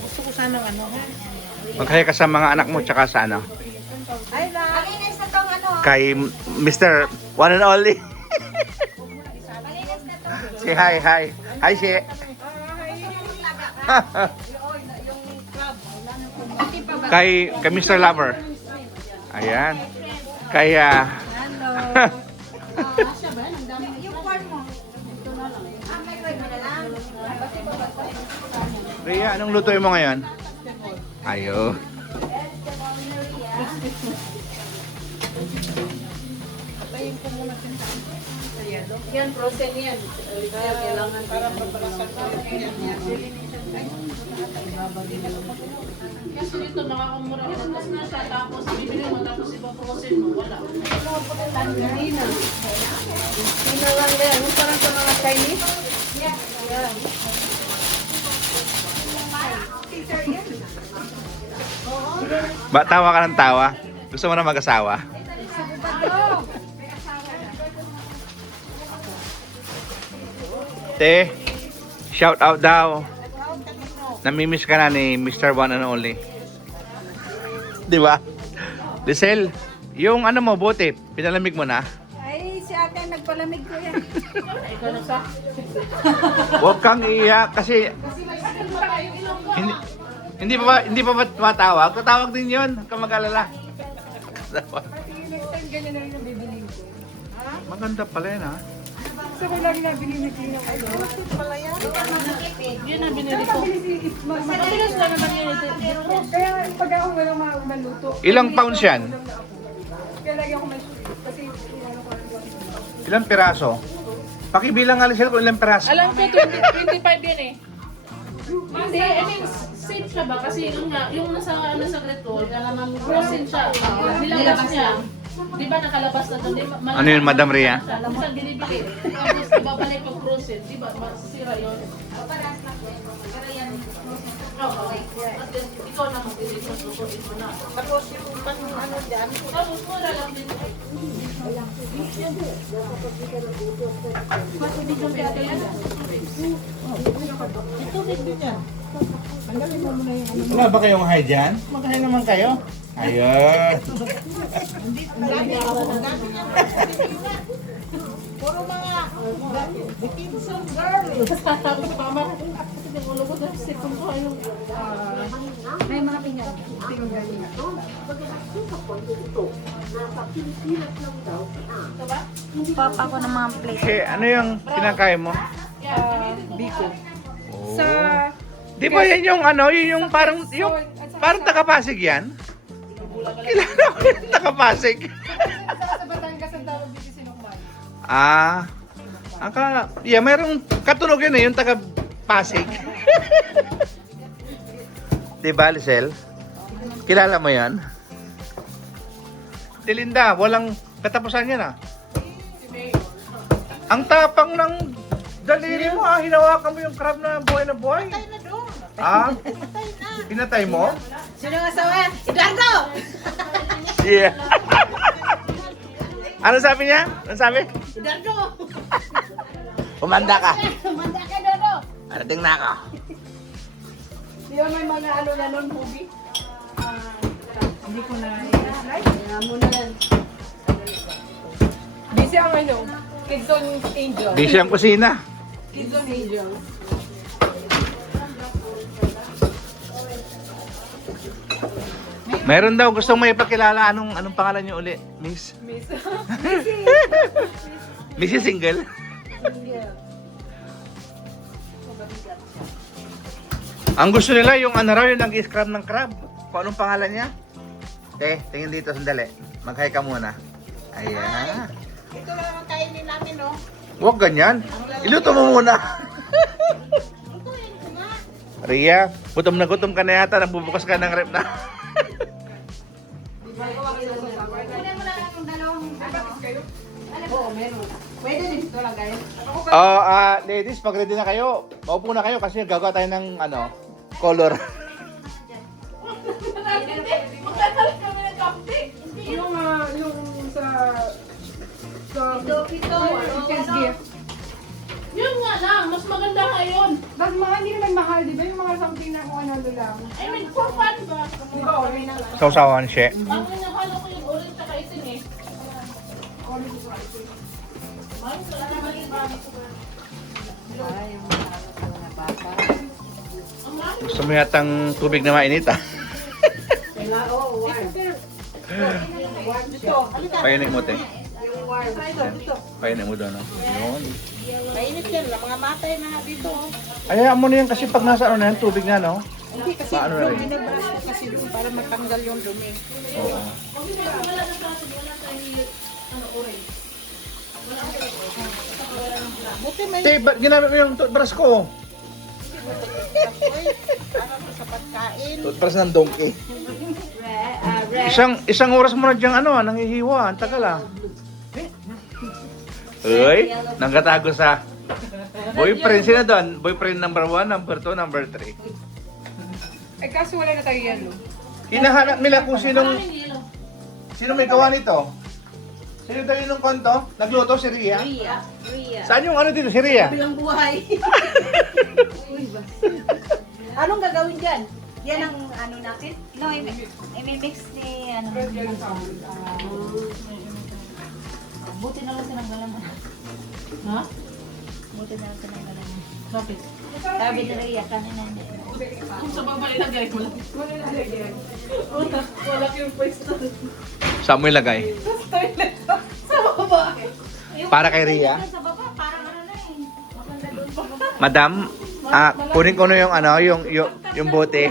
Gusto ko sanang ano ha. Magkaya ka sa mga anak mo tsaka sa ano? Ay na. Malinis na tong ano. Kay Mr. One and Only. Malinis na to. Si hi, hi. Hi, si. kay Mr. Lover. Ayan. Kaya Yung corn mo. May wag mo na lang. Rhea, anong lutuin mo ngayon? Ayo. Patayin ko muna sin sa sayado. Yan, frozen yan. Kailangan para papalasan ko yan. Kasi dito nakakamura ka na siya, tapos bibili mo, tapos ipa-frozen mo, wala. Tangerina. Sinalang yan. Yung parang sa mga Chinese. Yan. Ba, tawa ka ng tawa? Gusto mo na mag-asawa? Te, shout out daw. Namimiss ka na ni Mr. One and Only. Di ba? Lisel, yung ano mo, bote, pinalamig mo na? Ay, si ate nagpalamig ko yan. Ikaw na sa? Huwag kang iiyak kasi hindi pa ba tumatawag? Tatawag din yun. Huwag kang mag-alala. Next time ganyan na rin ang bibiliin ko. Maganda pala yun, ha? Gusto ko lagi na binili ko yung ano. Pala yan. Yun ang binili ko. Mabilis lang naman yun. Kaya pag ako walang maluto. Ilang pounds yan? Kaya lagi ako may kasi ano ko lang. Ilang piraso? Pakibilang nga Lisel kung ilang piraso. Alam ko, 25 yan eh. Hindi, I mean, safe siya ba? Kasi yung nga, yung nasa Great Wall, kaya naman frozen siya. Nilabas niya. Di ba nakalabas na doon? Ano yun, Madam Rhea? Minsan binibili. Tapos ibabalik pag frozen. Di ba? Masisira yun. Oo. At then, ikaw na magbili sa sukunin mo na. Tapos yung pang ano dyan. Tapos mura lang din. Matubig ng pera yan. Tubig din yan. Tanggalin mo muna yung ano. Wala ba kayong hi dyan? Magkain naman kayo. Ayun. Puro mga Dickinson girl. Tama. Yung ulo ko dahil sipon ko yung... May mga pinggan. Papa ko ng mga plate. Okay, ano yung kinakain mo? Biko. Oh. Sa Di ba yan yung ano, yun yung parang, taga-Pasig yan? Kilala ko yung taga-Pasig. sa Batangas ang tawag dito sinukman. Ah, yeah, mayroong katunog yun eh, yung taga-Pasig. Di ba, Lisel? Kilala mo yan? Linda, walang katapusan yan ah. Ang tapang ng daliri mo ah, hinawakan mo yung crab na buhay na buhay. Ah? Pinatay mo? Sino ang asawa? Eduardo! Yeah. Ano sabi niya? Ano sabi? Eduardo! Umanda ka. Manda ka, Dodo! Arating na ako. Di ba may mga ano na nun movie? Hindi ko na i-like. Kaya mo na yan. Busy ang ano, Kids on Angel. Busy ang kusina. Kids on Angel. Meron daw gustong may ipakilala. Anong pangalan niyo uli? Miss? Miss. Mrs. Single? Ang gusto nila yung ano raw, yung nag-scrub ng crab. Kung anong pangalan niya? Tingin dito, sandali. Mag-hi ka muna. Ayan. Ito lang ang kainin namin, no? Huwag ganyan. Iluto mo muna. Ria, gutom na gutom ka na yata. Nagbubukas ka ng rep na. Kunin mo na lang yung dalawang Oo, meron. Pwede din ito lang, guys. Oh, ladies, pag ready na kayo, maupo na kayo kasi gagawa tayo ng color. Magkakalit kami ng kape. Yung sa Ito, Kids gift. Yun nga lang, mas maganda nga yun. Tapos mga hindi naman mahal, di ba? Yung mga something na kung ano lang. I mean, for fun ba? Di ba, orange na lang. Sausawan siya. Ang hinahalo ko yung orange tsaka itim eh. Orange na lang. Ma'am, wala naman yung bago ko. Ang mahal. Gusto mo yatang tubig na mainit ah. Painit mo te. Painit mo doon. No? Yun. Mainit yan lang, mga matay na dito. Hayaan mo na yan kasi pag nasa ano na yan, tubig na no? Hindi kasi Paano na rin? binabrush ko kasi doon para matanggal yung dumi. Oo. Wala na sa wala tayong ano, orange. Buti may Te, ba't ginamit mo yung toothbrush ko? para sa pagkain. Toothbrush ng donkey. Isang oras mo na diyang ano, nanghihiwa. Ang tagal ah. Uy, nagkatago sa boyfriend. Sino doon? Boyfriend number 1, number 2, number 3. Eh kaso wala na tayo yelo. Hinahanap nila kung Maraming yelo. sino may gawa nito. Sino tayo yung konto? Nagluto si Ria? Ria. Saan yung ano dito si Ria? Bilang buhay. Anong gagawin dyan? Yan ang ano natin? No, i-mix ni ano. Buti na lang sinanggalan. Ha? Buti na lang tinanggalan niya. Bakit? Sabi ni Rhea kanina hindi. Kung sa baba ilagay mo lang. Wala yung pwesto. Saan mo ilagay? Sa baba. Para kay Ria? Sa baba, parang ano na eh. Maganda doon sa baba. Madam, kunin ko na yung ano, yung bote.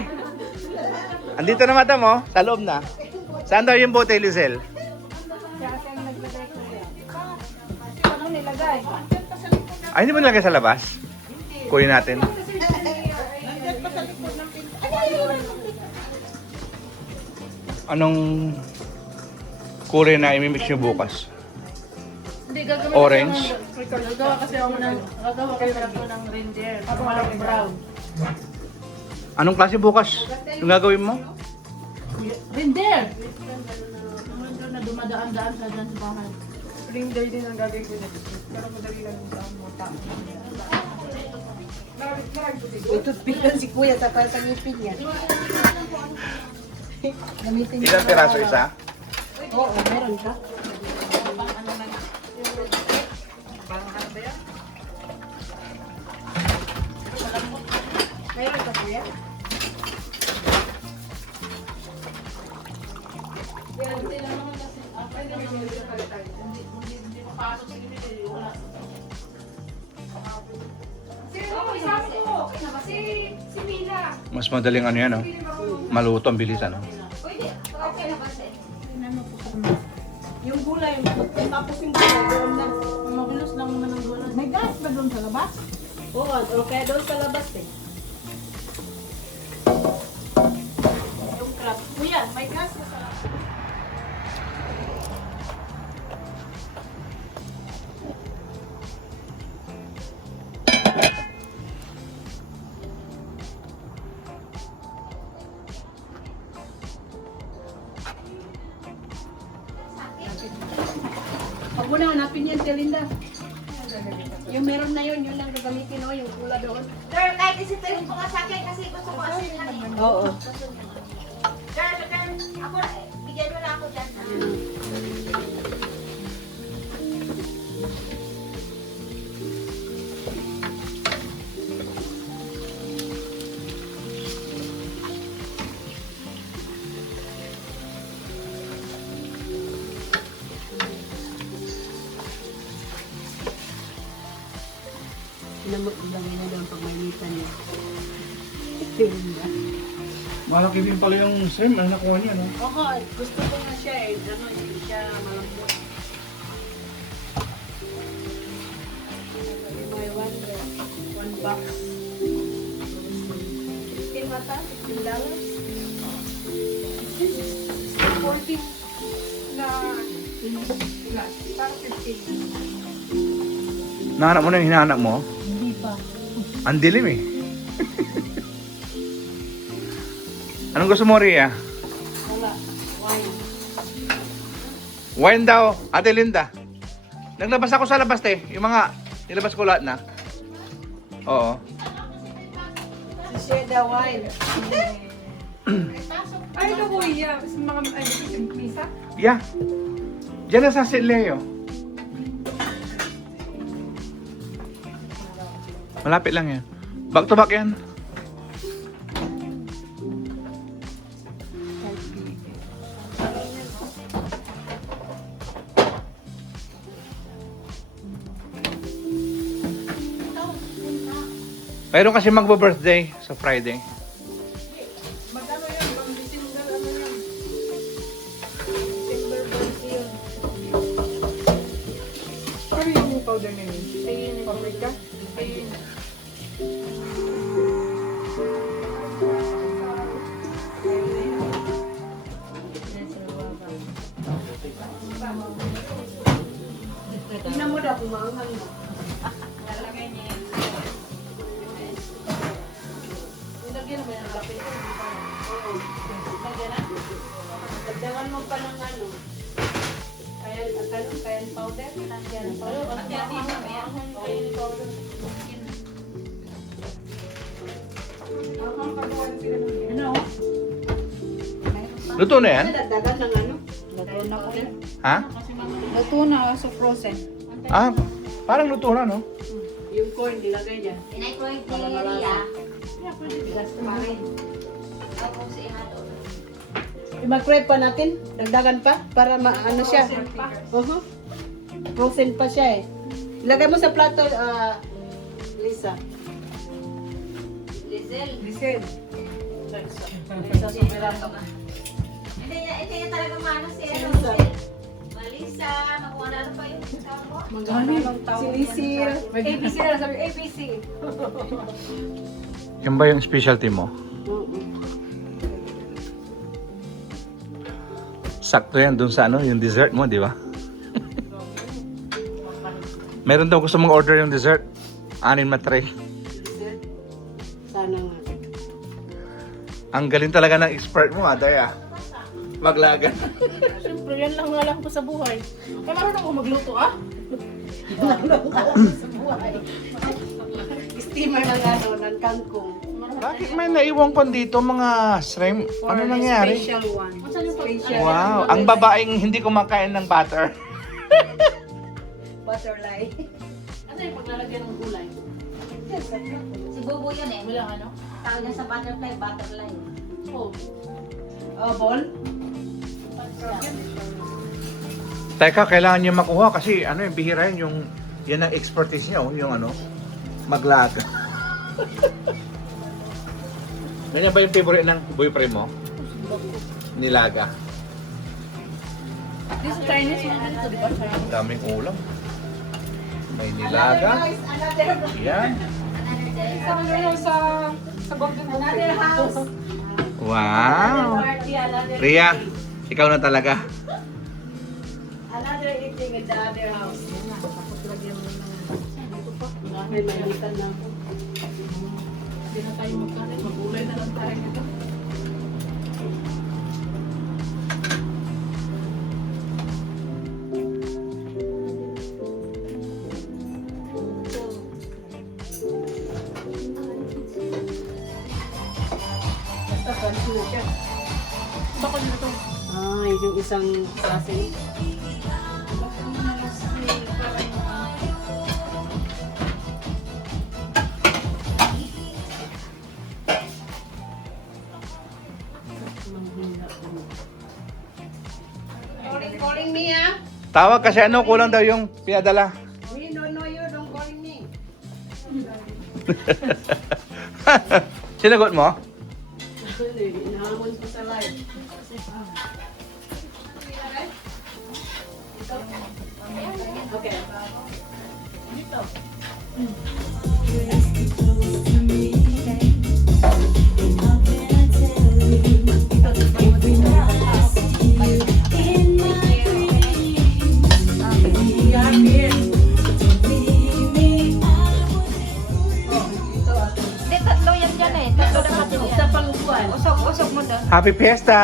Andito na madam oh, sa loob na. Saan daw yung bote, Lizelle? Ano nilagay? Ay, hindi mo nilagay sa labas? Kunin natin. Nandiyan pa sa likod ng pinto. Anong kulay na imimix nyo bukas? Hindi, gagawin Orange? Gagawa kasi ako ng reindeer. Parang brown. Anong klase bukas? Yung gagawin mo? Reindeer! Yung reindeer na dumadaan-daan sa dyan sa bahay. Spring day din ang gagawin ko dito. Pero madali lang sa mga tao. Tututpikan si kuya sa para sa ngipin niya. Gamitin niya. Ilang piraso isa? Oo, meron ka. Meron ka kuya? Hindi papasok sa inyo. Wala. Mas madaling ano yan oh. Maluto, ang bilis ano. Yung gulay, tapos yung gulay, doon na. Mabilis lang naman ang gulay. May gas ba doon sa labas? Oo, okay doon sa labas eh. Yung crab. Kuya, may gas na sa labas. Huwag mo na hanapin yan, Tia Linda. Yung meron na yun lang gagamitin o, yung pula doon. Sir, kahit isitayin ko nga sa akin kasi gusto ko asin lang eh. Oo. Sir, ako, bigyan mo na ako dyan. Ilangin na doon pag mainitan niya. Tia Linda. Malaki din pala yung shrimp na nakuha niya no? Oo, gusto ko na siya eh. Ano, hindi siya malambot. Buy one box. 15 mata? $15? 14 na glass. Parang 15. Nahanap mo na yung hinahanap mo? Hindi pa. Ang dilim eh. Anong gusto mo, Ria? Wala. Wine. Wine daw, Ate Linda. Naglabas ako sa labas te. Yung mga nilabas ko lahat na. Oo. Si Sheda Wine. Ay, ito kuya. Mga misa. Yeah. Diyan na sa St. Leo. Malapit lang yan. Back to back yan. Mayroon kasi magbo-birthday sa Friday. Magkano yan? Pang December, ano yan? December birthday yun. Ano yung powder na yun? Paprika? Tingnan mo daw kung maanghang mo. Nilagyan mo yan ang lapit. Lagyan na. Dagdagan mo pa ng ano. Kayan powder. Kayan powder. Ano? Luto na yan? Dagdagan ng ano? Luto na ko yan. Ha? Luto na, so frozen. Ah, parang luto na, no? Yung corn, nilagay niya. Inay ko yung tiriya. Bigas pa rin. Ako si Ihado. I-crepe pa natin. Dagdagan pa. Para ano siya. Frozen pa siya eh. Ilagay mo sa plato, Lisa. Lizel. Lisel. Lisa, sumira ka ba? Hindi niya talaga maano si ano. Lisa. Malisa. Nakuha na pa yung tawag mo. Si Lisil. ABC na lang sabi, ABC. Yan ba yung specialty mo? Sakto yan dun sa ano, yung dessert mo, di ba? Meron daw gusto mong order yung dessert. 6 na tray. Sana nga. Ang galing talaga ng expert mo, Aday, ah. Maglagan. Siyempre, yan lang nga lang ko sa buhay. Kaya marunong ako magluto, ah? Steamer ng ano, ng kangkong. Bakit may naiwan ko dito mga shrimp? Ano nangyari? Special one. Saan yung Special. Wow, ang babaeng hindi kumakain ng butter. Butterfly. Ano yung paglalagyan ng gulay? Si Bobo yun eh. Walang ano? Tawag niya sa butterfly. Oh. Ball? Teka, kailangan niyo makuha kasi ano yung bihira yun, yung yan ang expertise niya, oh, yung ano, maglaga. Ganyan ba yung favorite ng boyfriend mo? Nilaga. This is Chinese mga dito, di ba? Ang daming ulam. May nilaga. Yan. Sa Golden Another house. Wow. Party, another Ria, ikaw na talaga. Another eating at the other house. May malitan na ako. Hindi na tayo magkanin, magulay na lang tayo dito. Basta pansin na siya. Bakit dito? Yung isang klase. Calling me, ah? Tawag kasi ano, kulang daw yung pinadala. We don't know you, don't calling me. Sinagot mo? Inahamon ko sa live. Okay. Hindi, tatlo yan dyan eh. Tatlo dapat yan. Sa pangkuan. Usok mo doon. Happy Fiesta!